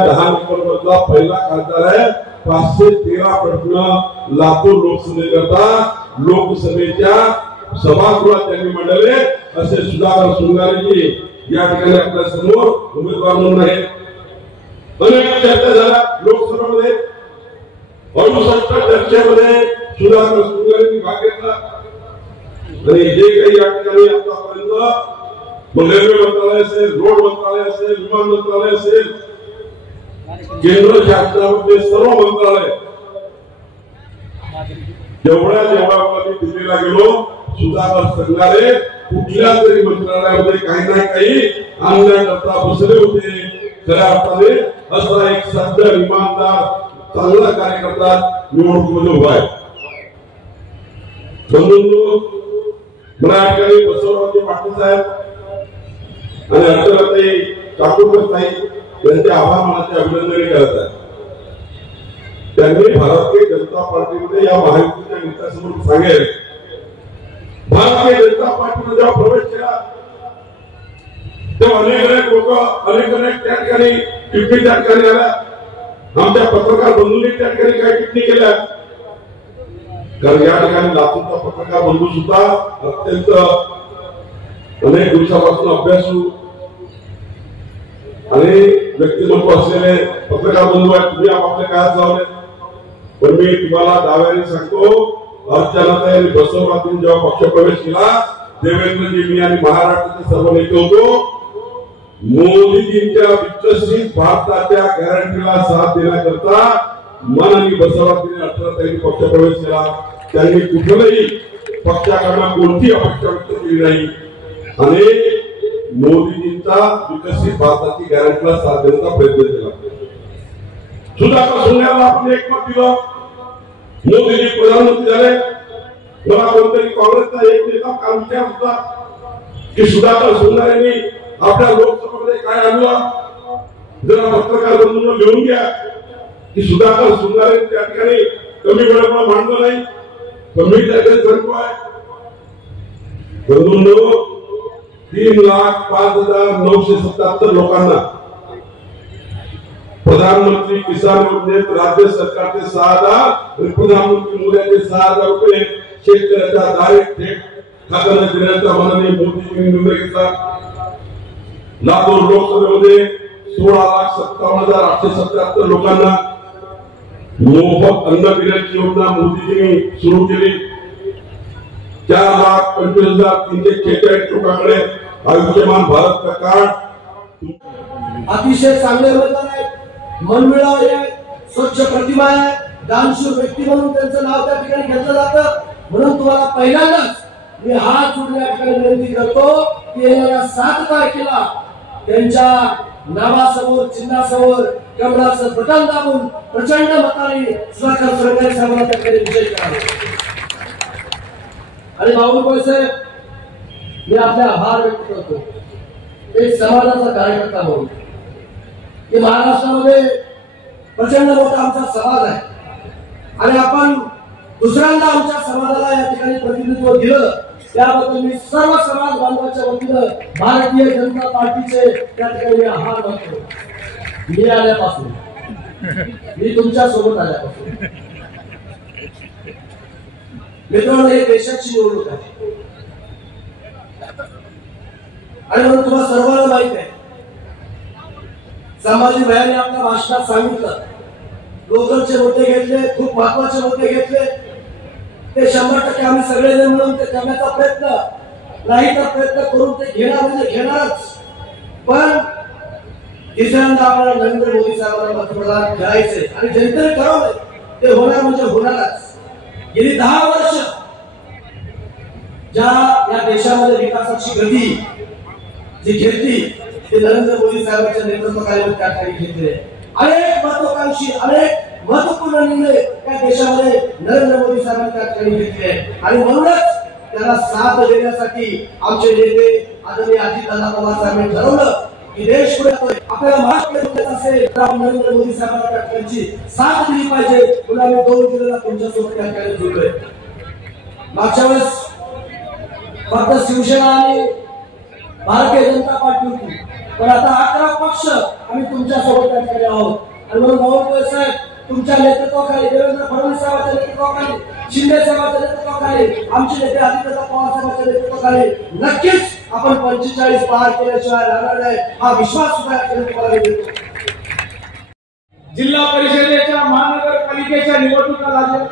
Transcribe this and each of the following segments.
10 नंबरमधला पहिला खासदार आहे। 513 प्रश्न लातूर लोकसभेकरता लोकसभेच्या सभागृहात त्यांनी मांडले। असे सुधाकर शृंगारेजी या ठिकाणी आपल्या समोर उमेदवार म्हणून आहेत। अनेक चर्चा झाल्या लोकसभेमध्ये, 68 चर्चेमध्ये सुधाकर शृंगारेंनी भाग घेतला आणि जे काही या ठिकाणी आतापर्यंत रेल्वे मंत्रालय असेल, रोड मंत्रालय असेल, विमान मंत्रालय असेल, केंद्र शासनामध्ये सर्व मंत्रालय जेवढ्या मी दिल्लीला गेलो, सुधाकर शृंगारे कुठल्या तरी मंत्रालयामध्ये काही ना काही आणण्याकरता बसले होते। खऱ्या अर्थाने असा एक सभ्य इमानदार चांगला कार्यकर्ता निवडणुकीमध्ये उभा आहे। बंधूंनो, मला या ठिकाणी बसवरावजी पाटील साहेब आणि अर्चनाताई काकूरकर ताई यांचे आभार मानाचे अभिनंदन करत आहे। त्यांनी भारतीय जनता पार्टीमध्ये या महायुतीच्या नेत्यासमोर सांगेल, भारतीय जनता पार्टीमध्ये जेव्हा प्रवेश केला तेव्हा अनेक लोक अनेक त्या ठिकाणी टिप्पणी त्या ठिकाणी आल्या। आमच्या पत्रकार बंधूंनी त्या ठिकाणी काही टिप्पणी केल्या, कारण या ठिकाणी लातूरचा पत्रकार बंधू सुद्धा अत्यंत अनेक दिवसापासून अभ्यासू आणि व्यक्तिमत्व असलेले पत्रकार बंधू आहेत। तुम्ही आपापल्या काळात लावले, पण मी तुम्हाला दाव्याने सांगतो, अर्चनाताई आणि बसवरावजींनी जेव्हा पक्षप्रवेश केला, देवेंद्रजी, मी आणि महाराष्ट्राचे सर्व नेते होतो, मोदीजींच्या विकसित भारताच्या गॅरंटीला साथ देण्याकरता माननीय बसवरावजींनी अर्चनाताईंनी पक्षप्रवेश केला। त्यांनी कुठलंही पक्षाकडून कोणती अपेक्षा व्यक्त केली नाही आणि मोदीजींचा विकसित भारताची गॅरंटीला साथ देण्याचा प्रयत्न केला। सुधाकर शृंगारेला आपण एकमत दिलं, मोदीजी प्रधानमंत्री झाले। मला कोणतरी काँग्रेसचा एक नेता काल विचारत होता की सुधाकर शृंगारेंनी आपल्या लोकसभेमध्ये काय आणलं, जरा पत्रकार बंधूंना लिहून घ्या की सुधाकर शृंगारे त्या ठिकाणी कमी वेळेमुळे मांडलं नाही, कमी त्याकडे सांगतो आहे। बंधूंनो, 3,05,977 लोकांना प्रधानमंत्री किसान योजनेत राज्य सरकारचे 6,000 आणि प्रधानमंत्री मोदींचे 6,000 रुपये शेतकऱ्याच्या डायरेक्ट थेट खात्याला देण्याचा माननीय मोदीजींनी निर्णय घेतला। लातूर लोकसभेमध्ये 16,57,877 लोकांना मोफत अन्न देण्याची योजना मोदीजींनी सुरू केली। 4,25,346 लोकांकडे आयुष्यमान भारत का कार्ड। अतिशय चांगले उमेदवार आहेत, मनमिळाव आहे, स्वच्छ प्रतिमा आहे, दानशूर व्यक्ती म्हणून त्यांचं नाव त्या ठिकाणी घेतलं जातं। म्हणून तुम्हाला पहिल्यांदाच मी हात जोडून या ठिकाणी विनंती करतो की येणाऱ्या 7 तारखेला त्यांच्या नावासमोर, चिन्हासमोर कमळाचं बटन दाबून प्रचंड मताने सुधाकर शृंगारे साहेबांना त्या ठिकाणी विजय करावा। आणि बावनकुळे साहेब, मी आपले आभार व्यक्त करतो एक समाजाचा कार्यकर्ता म्हणून की महाराष्ट्रामध्ये प्रचंड मोठा आमचा समाज आहे आणि आपण दुसऱ्यांदा आमच्या समाजाला या ठिकाणी प्रतिनिधित्व दिलं, त्याबद्दल मी सर्व समाज बांधवांच्या वतीनं भारतीय जनता पार्टीचे त्या ठिकाणी आभार मानतो। मी आल्यापासून, मी तुमच्या सोबत आल्यापासून मित्रांनो, हे देशाची निवडणूक आहे आणि म्हणून तुम्हाला सर्वांना माहित आहे, संभाजी भैयाने आपल्या भाषणात सांगितलं, लोकलचे मुद्दे घेतले, खूप महत्वाचे मुद्दे घेतले, ते 100% आम्ही सगळेजण मिळून ते करण्याचा प्रयत्न नाही तर प्रयत्न करून ते घेणार म्हणजे घेणारच। पण तिसऱ्यांदा आपल्याला नरेंद्र मोदी साहेबांना पंतप्रधान करायचे आणि जनतेने ठरवलं ते होणार म्हणजे होणारच। गेली 10 वर्ष ज्या या देशामध्ये विकासाची गती जी घेतली ते नरेंद्र मोदी साहेबांच्या नेतृत्वाखाली त्या ठिकाणी घेतले। अनेक महत्वाकांक्षी, अनेक महत्वपूर्ण निर्णय त्या देशामध्ये नरेंद्र मोदी साहेबांनी त्या ठिकाणी घेतले आणि म्हणूनच त्याला साथ देण्यासाठी आमचे नेते आदरणीय अजितदादा पवार साहेबांनी ठरवलं की देश पुढे आपल्याला महाराष्ट्र असेल तर नरेंद्र मोदी साहेबांना त्या ठिकाणी साथ दिली पाहिजे। म्हणून आम्ही 2 जुलैला तुमच्यासोबत त्या ठिकाणी जोडलोय। मागच्या वेळेस फक्त शिवसेना आणि भारतीय जनता पार्टी होती, पण आता 11 पक्ष आम्ही तुमच्या सोबत त्या ठिकाणी आहोत आणि म्हणून बावनकुळे साहेब तुमच्या नेतृत्वाखाली, देवेंद्र फडणवीस साहेबांच्या नेतृत्वाखाली, शिंदे साहेबांच्या नेतृत्वाखाली, आमचे नेते आदित्यनाथ पवार साहेबांच्या नेतृत्वाखाली नक्कीच आपण 45 पार केल्याशिवाय राहणार नाही हा विश्वास सुद्धा तुम्हाला देतो. जिल्हा परिषदेच्या महानगरपालिकेच्या निवडणुका लागल्या.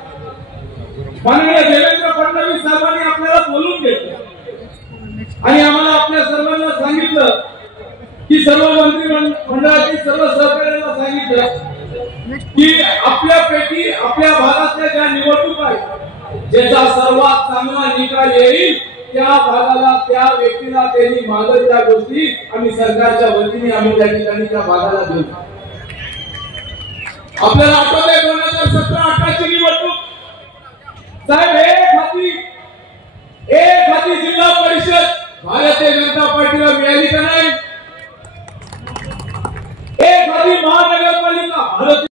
माननीय देवेंद्र फडणवीस साहेबांनी आपल्याला बोलून घेतलं आणि आम्हाला आपल्या सर्वांना सांगितलं की सर्व मंत्रिमंडळातील सर्व सहकार्यांना सांगितलं की आपल्यापैकी आपल्या भागातल्या ज्या निवडणुका आहेत ज्याचा सर्वात चांगला निकाल येईल त्या भागाला, त्या व्यक्तीला त्यांनी मागत त्या गोष्टी आम्ही सरकारच्या वतीने आम्ही त्या ठिकाणी त्या भागाला देऊ. आपल्याला आठवत आहे 2017-18ची निवडणूक साहेब, एखादी जिल्हा परिषद भारतीय जनता पार्टीला मिळाली का नाही? एखादी महानगरपालिका भारतीय